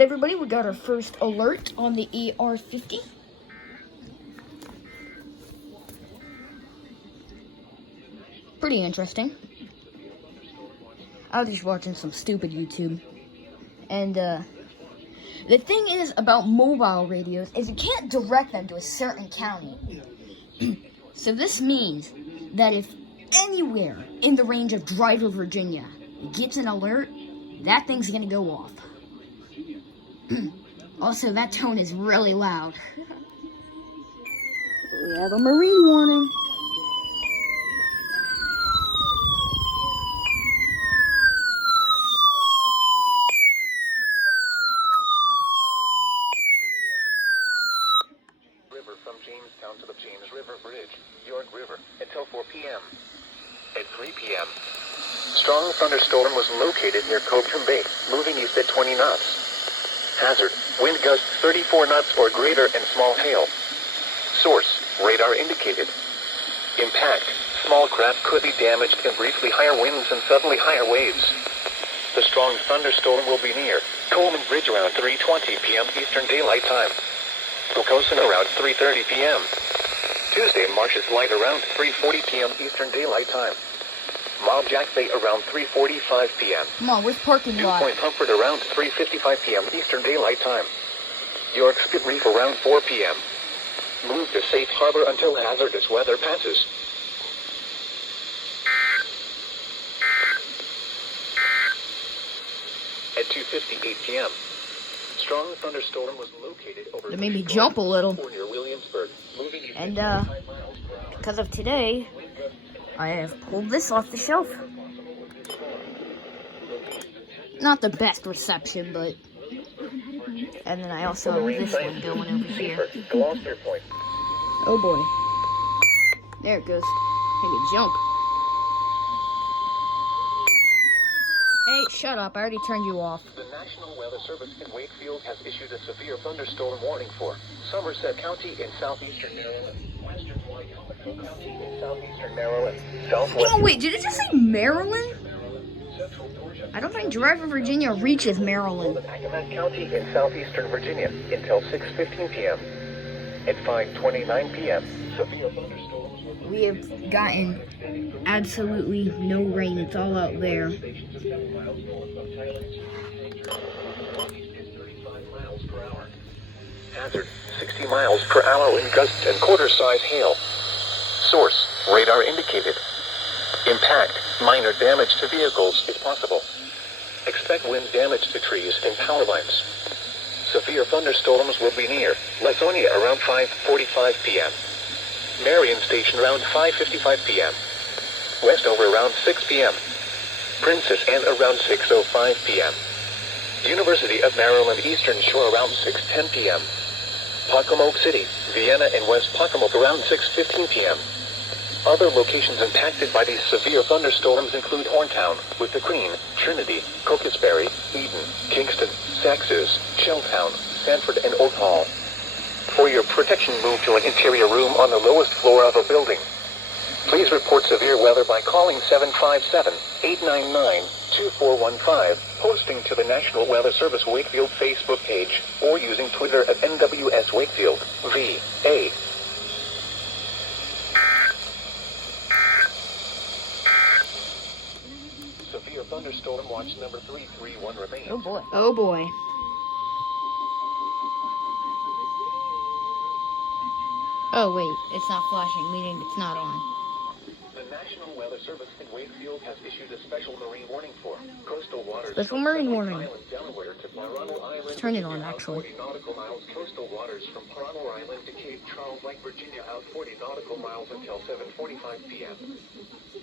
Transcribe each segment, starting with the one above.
Alright everybody, we got our first alert on the ER50. Pretty interesting. I was just watching some stupid YouTube. And the thing is about mobile radios is you can't direct them to a certain county. So this means that if anywhere in the range of Driver, Virginia gets an alert, that thing's gonna go off. Also, that tone is really loud. We have a marine warning. River from Jamestown to the James River Bridge, York River, until 4 p.m. At 3 p.m., strong thunderstorm was located near Cobham Bay, moving east at 20 knots. Hazard, wind gusts 34 knots or greater and small hail. Source, radar indicated. Impact, small craft could be damaged and briefly higher winds and suddenly higher waves. The strong thunderstorm will be near Coleman Bridge around 3:20 p.m. Eastern Daylight Time. Wilcosin around 3:30 p.m. Tuesday, Marsh's Light around 3:40 p.m. Eastern Daylight Time. Mob Jack Bay around 3:45 p.m. Come on, where's parking Dew lot? Point Comfort around 3:55 p.m. Eastern Daylight Time. York Spit Reef around 4 p.m. Move to safe harbor until hazardous weather passes. At 2:58 p.m. Strong thunderstorm was located over. It made me jump a little. Near Williamsburg, moving And because of today, I have pulled this off the shelf. Not the best reception, but... And then I also have this one going over here. Gloucester Point. Oh boy. There it goes. Made me jump. Hey, shut up. I already turned you off. The National Weather Service in Wakefield has issued a severe thunderstorm warning for Somerset County in southeastern Maryland, western Wyoming County in southeastern Maryland, southwest. Oh, wait, did it just say Maryland? I don't think Driver, Virginia reaches Maryland. Accomack County in southeastern Virginia until 6:15 p.m. At 5:29 p.m., severe thunderstorms were. We have gotten absolutely no rain. It's all out there. Hazard, 60 miles per hour in gusts and quarter-size hail. Source, radar indicated. Impact, minor damage to vehicles is possible. Expect wind damage to trees and power lines. Severe thunderstorms will be near Lasonia around 5:45 p.m. Marion Station around 5:55 p.m. Westover around 6 p.m. Princess Anne around 6:05 p.m. University of Maryland Eastern Shore around 6:10 p.m. Pocomoke City, Vienna and West Pocomoke around 6:15 p.m. Other locations impacted by these severe thunderstorms include Horntown, with the Queen, Trinity, Cocosberry, Eden, Kingston, Saxes, Shelltown, Sanford, and Oak Hall. For your protection, move to an interior room on the lowest floor of a building. Please report severe weather by calling 757-899-2415, posting to the National Weather Service Wakefield Facebook page, or using Twitter at NWS Wakefield, VA. Severe thunderstorm watch number 331 remains. Oh boy. Oh boy. Oh wait, it's not flashing, meaning it's not on. The National Weather Service in Wakefield has issued a special marine warning for coastal waters. Special marine warning. Island, Delaware to Parano Island. Turn it on, actually. 40 nautical miles coastal waters from Parano Island to Cape Charles, Lake Virginia, out 40 nautical miles until 7:45 p.m.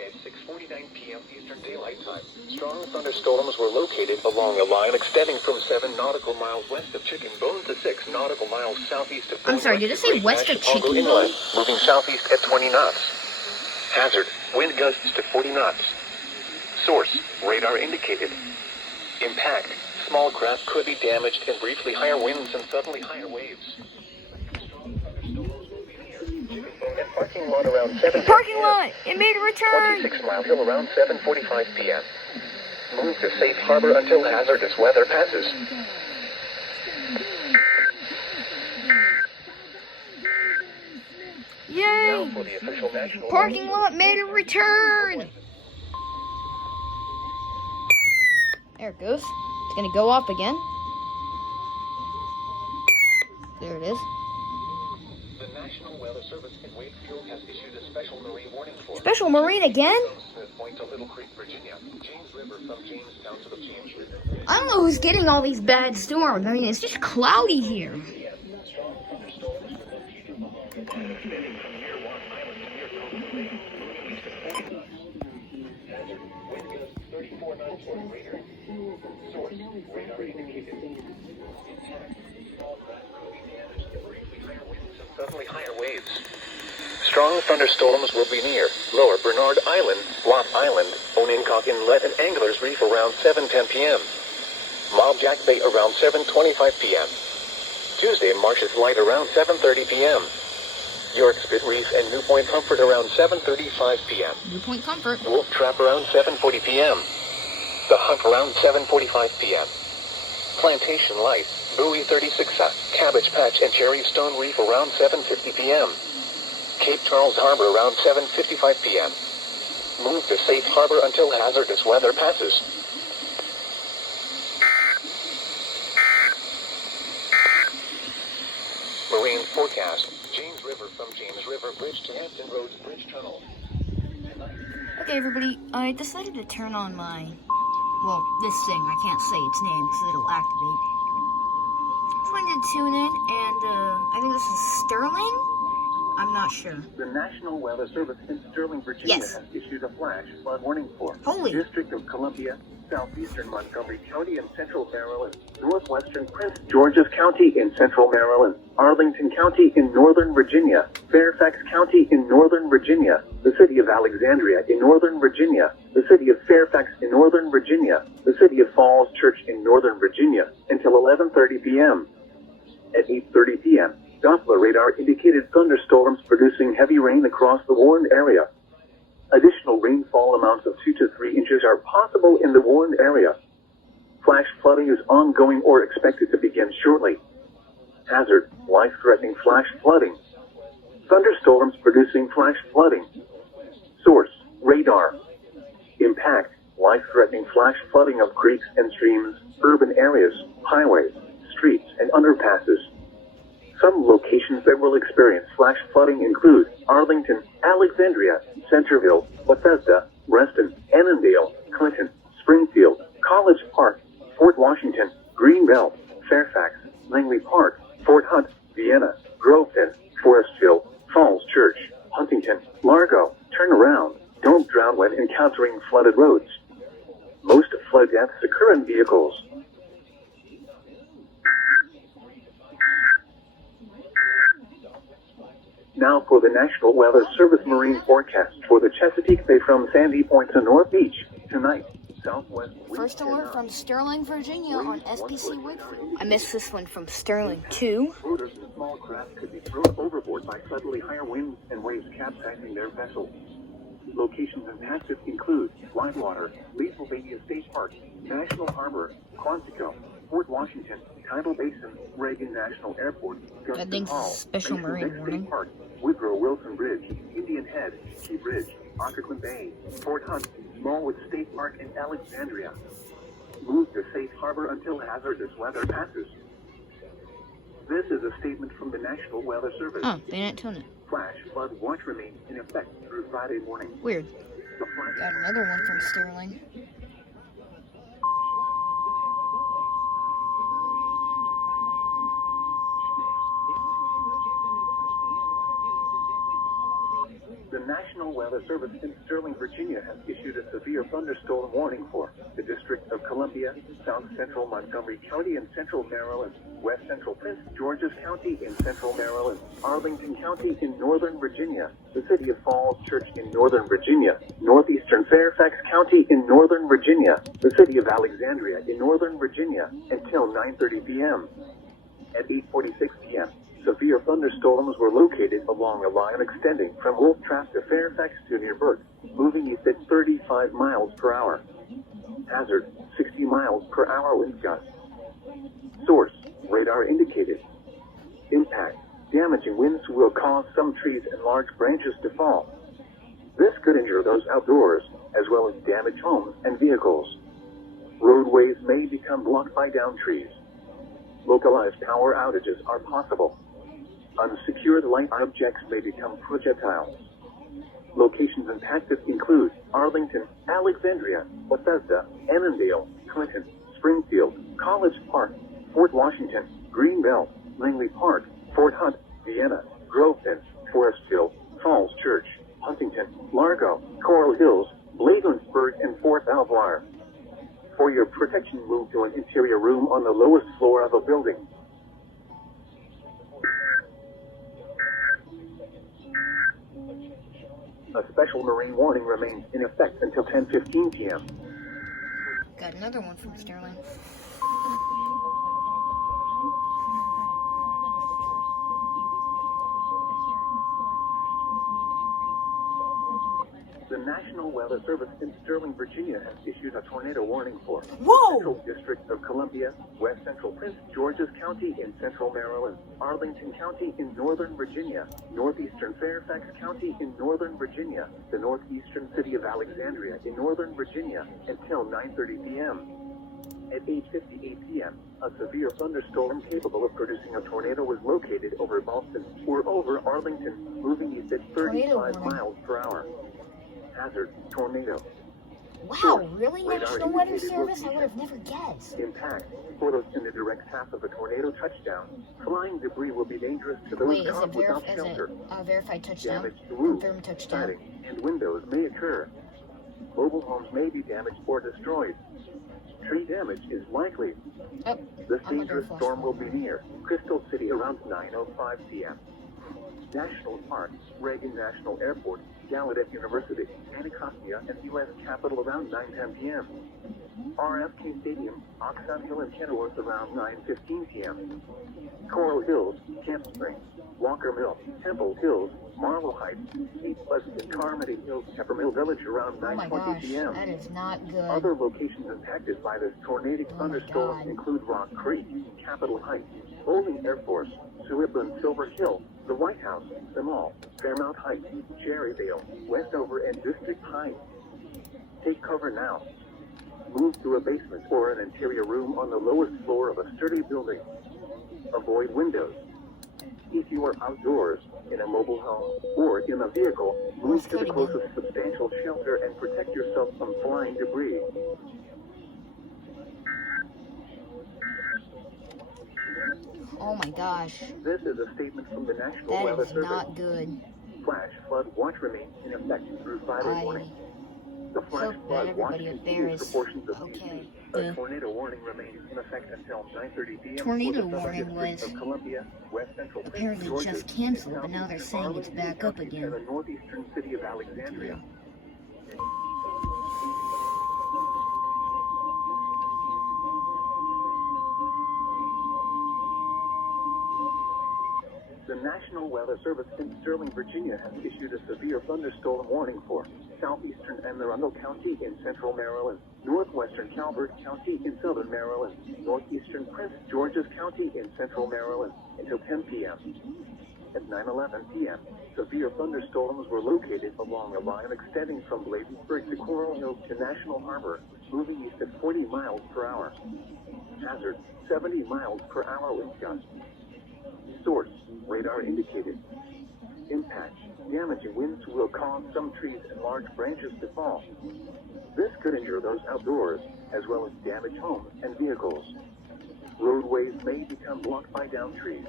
At 6:49 p.m. Eastern Daylight Time, strong thunderstorms were located along a line extending from 7 nautical miles west of Chicken Bone to 6 nautical miles southeast of. I'm sorry, did it say west of Chicken Bone? Inlet, moving southeast at 20 knots. Hazard, wind gusts to 40 knots. Source, radar indicated. Impact, small craft could be damaged and briefly higher winds and suddenly higher waves. And parking lot around 7. Parking lot! It made a return! 26 Mile Hill around 7:45 p.m. Move to safe harbor until hazardous weather passes. Now for the official national Parking lot made a return! There it goes. It's gonna go off again. There it is. The National Weather Service in Wakefield has issued a special marine warning for Special marine again? Smith Point to Little Creek, Virginia. James River from Jamestown to the James River. I don't know who's getting all these bad storms. I mean, it's just cloudy here. Suddenly higher waves. Strong thunderstorms will be near Lower Bernard Island, Lopp Island, Onencock Inlet, and Anglers Reef around 7:10 p.m. Mob Jack Bay around 7:25 p.m. Tuesday, Marshes Light around 7:30 p.m. York Spit Reef and New Point Comfort around 7:35 p.m. New Point Comfort. Wolf Trap around 7:40 p.m. The Hump around 7:45 p.m. Plantation Light, Buoy 36, Cabbage Patch, and Cherry Stone Reef around 7:50 p.m. Cape Charles Harbor around 7:55 p.m. Move to safe harbor until hazardous weather passes. Marine forecast. James River from James River Bridge to Hampton Roads Bridge Tunnel. Okay, everybody, I decided to turn on my, well, this thing. I can't say its name because it'll activate. Just wanted to tune in, and I think this is Sterling? I'm not sure. The National Weather Service in Sterling, Virginia Yes. has issued a flash flood warning for Holy. District of Columbia, southeastern Montgomery County in central Maryland, northwestern Prince George's County in central Maryland, Arlington County in northern Virginia, Fairfax County in northern Virginia, the city of Alexandria in northern Virginia, the city of Fairfax in northern Virginia, the city of Falls Church in northern Virginia, until 11:30 p.m. At 8:30 p.m., Doppler radar indicated thunderstorms producing heavy rain across the warned area. Additional rainfall amounts of 2 to 3 inches are possible in the warned area. Flash flooding is ongoing or expected to begin shortly. Hazard, life-threatening flash flooding. Thunderstorms producing flash flooding. Source, radar. Impact, life-threatening flash flooding of creeks and streams, urban areas, highways, streets, and underpasses. Some locations that will experience flash flooding include Arlington, Alexandria, Centerville, Bethesda, Reston, Annandale, Clinton, Springfield, College Park, Fort Washington, Greenbelt, Fairfax, Langley Park, Fort Hunt, Vienna, Groveton, Forestville, Falls Church, Huntington, Largo. Turn around. Don't drown when encountering flooded roads. Most flood deaths occur in vehicles. Now for the National Weather Service marine forecast for the Chesapeake Bay from Sandy Point to North Beach. Tonight, southwest winds First alert from Sterling, Virginia on SPC Wakefield. I missed this one from Sterling, too. Boaters and small craft could be thrown overboard by suddenly higher winds and waves capsizing their vessels. Locations impacted include Livewater, Pennsylvania State Park, National Harbor, Quantico, Fort Washington, Tidal Basin, Reagan National Airport, That thing's Hall, special Mason marine Neck warning. State Park, Woodrow Wilson Bridge, Indian Head, Key Bridge, Occoquan Bay, Fort Hunt, Smallwood State Park, and Alexandria. Move to safe harbor until hazardous weather passes. This is a statement from the National Weather Service. Oh, they didn't tune it. Flash flood watch remains in effect through Friday morning. Weird. The flash Got another one from Sterling. The National Weather Service in Sterling, Virginia has issued a severe thunderstorm warning for the District of Columbia, South Central Montgomery County in Central Maryland, West Central Prince George's County in Central Maryland, Arlington County in Northern Virginia, the City of Falls Church in Northern Virginia, Northeastern Fairfax County in Northern Virginia, the City of Alexandria in Northern Virginia, until 9:30 p.m. At 8:46 p.m., severe thunderstorms were located along a line extending from Wolf Trap to Fairfax to near Burke, moving east at 35 miles per hour. Hazard, 60 miles per hour wind gusts. Source, radar indicated. Impact, damaging winds will cause some trees and large branches to fall. This could injure those outdoors, as well as damage homes and vehicles. Roadways may become blocked by downed trees. Localized power outages are possible. Unsecured light objects may become projectiles. Locations impacted include Arlington, Alexandria, Bethesda, Annandale, Clinton, Springfield, College Park, Fort Washington, Greenbelt, Langley Park, Fort Hunt, Vienna, Groveton, Forest Hill, Falls Church, Huntington, Largo, Coral Hills, Bladensburg, and Fort Belvoir. For your protection, move to an interior room on the lowest floor of a building. A special marine warning remains in effect until 10:15 p.m. Got another one from Sterling. The National Weather Service in Sterling, Virginia has issued a tornado warning for Whoa! Central District of Columbia, West Central Prince George's County in Central Maryland, Arlington County in Northern Virginia, Northeastern Fairfax County in Northern Virginia, the northeastern city of Alexandria in Northern Virginia until 9:30 p.m. At 8:58 p.m., a severe thunderstorm capable of producing a tornado was located over Boston or over Arlington, moving east at 35 miles per hour. Hazard, tornado. Wow, really? National Weather Service? I would have never guessed. Impact, photos in the direct path of a tornado touchdown. Flying debris will be dangerous to those Wait, caught without shelter. verified touchdown? Damage to roofs, Confirmed touchdown. siding, and windows may occur. Mobile homes may be damaged or destroyed. Tree damage is likely. Oh, This dangerous storm will be near Crystal City around 9:05 p.m. National Park, Reagan National Airport, Gallaudet University, Anacostia, and U.S. Capitol around 9:10 p.m. RFK Stadium, Oxon Hill, and Kenilworth around 9:15 p.m. Coral Hills, Camp Springs, Walker Mill, Temple Hills, Marlow Heights, East Pleasant, and Carmody Hills, Peppermill Village around oh my 9:20 gosh, p.m. that is not good. Other locations impacted by this tornadic Oh my thunderstorm God. include Rock Creek, Capitol Heights, Bowling Air Force, Suitland Silver Hill, the White House, the Mall, Fairmount Heights, Cherryvale, Westover, and District Heights. Take cover now. Move to a basement or an interior room on the lowest floor of a sturdy building. Avoid windows. If you are outdoors, in a mobile home, or in a vehicle, move to the closest substantial shelter and protect yourself from flying debris. Oh my gosh, This is a statement from the National that Weather is Service. not good. Flash flood watch remains in effect through Friday morning. The flash hope flood that watch everybody up there continues is for portions of okay. DC. A tornado warning remains in effect until 9:30 p.m. Tornado for the warning Southern District was of Columbia, West Central apparently Georgia, just canceled, but now they're southeastern saying it's Arlington back up County, again. and the northeastern city of Alexandria. The National Weather Service in Sterling, Virginia has issued a severe thunderstorm warning for southeastern Anne Arundel County in central Maryland, northwestern Calvert County in southern Maryland, northeastern Prince George's County in central Maryland until 10 p.m. At 9:11 p.m., severe thunderstorms were located along a line extending from Bladensburg to Coral Hills to National Harbor, moving east at 40 miles per hour. Hazard, 70 miles per hour wind gusts. Source, radar indicated. Impact, damaging winds will cause some trees and large branches to fall. This could injure those outdoors, as well as damage homes and vehicles. Roadways may become blocked by downed trees.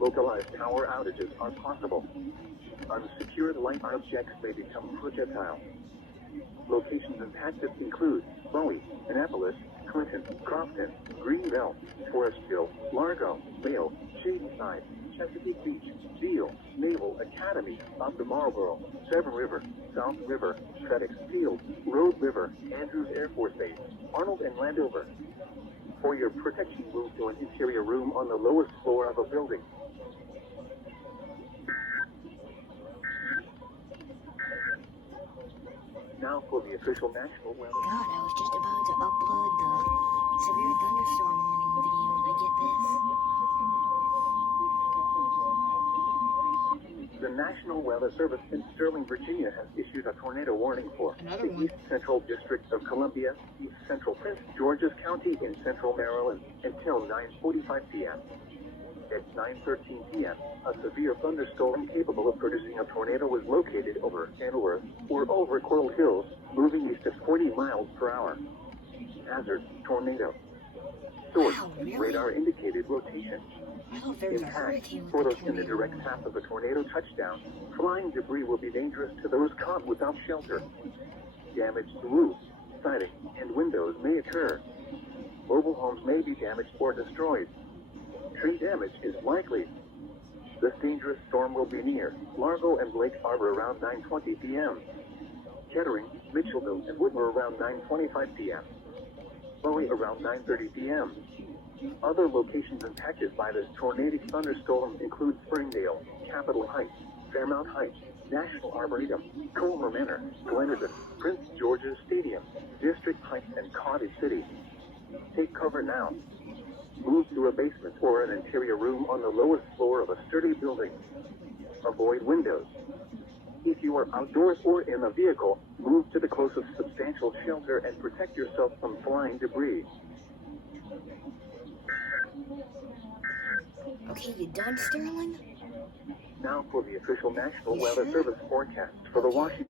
Localized power outages are possible. Unsecured light objects may become projectiles. Locations impacted include Bowie, Annapolis, Clinton, Crofton, Greenbelt, Forest Hill, Largo, Vale, Shadyside, Chesapeake Beach, Deal, Naval Academy, up to Marlboro, Severn River, South River, FedEx Field, Road River, Andrews Air Force Base, Arnold and Landover. For your protection, move to an interior room on the lowest floor of a building. Now for the official national weather. God, I was just about to upload the severe thunderstorm warning video and I get this. The National Weather Service in Sterling, Virginia has issued a tornado warning for Another the one. East Central District of Columbia, East Central Prince George's County in central Maryland until 9:45 p.m. At 9:13 p.m., a severe thunderstorm capable of producing a tornado was located over Kenilworth or over Coral Hills, moving east at 40 miles per hour. Hazard, tornado. Source, Wow, really? radar indicated rotation. I thought there was a Impact, hurricane with photos the in the tornado. direct path of a tornado touchdown. Flying debris will be dangerous to those caught without shelter. Damage to roofs, siding, and windows may occur. Mobile homes may be damaged or destroyed. Tree damage is likely. This dangerous storm will be near Largo and Lake Arbor around 9:20 p.m. Kettering, Mitchellville, and Woodmore around 9:25 p.m. Bowie around 9:30 p.m. Other locations impacted by this tornadic thunderstorm include Springdale, Capitol Heights, Fairmount Heights, National Arboretum, Culver Manor, Glenarden, Prince George's Stadium, District Heights, and Cottage City. Take cover now. Move to a basement or an interior room on the lowest floor of a sturdy building. Avoid windows. If you are outdoors or in a vehicle, move to the closest substantial shelter and protect yourself from flying debris. Okay, you done, Sterling? Now for the official National You Weather sure? Service forecast for the Okay. Washington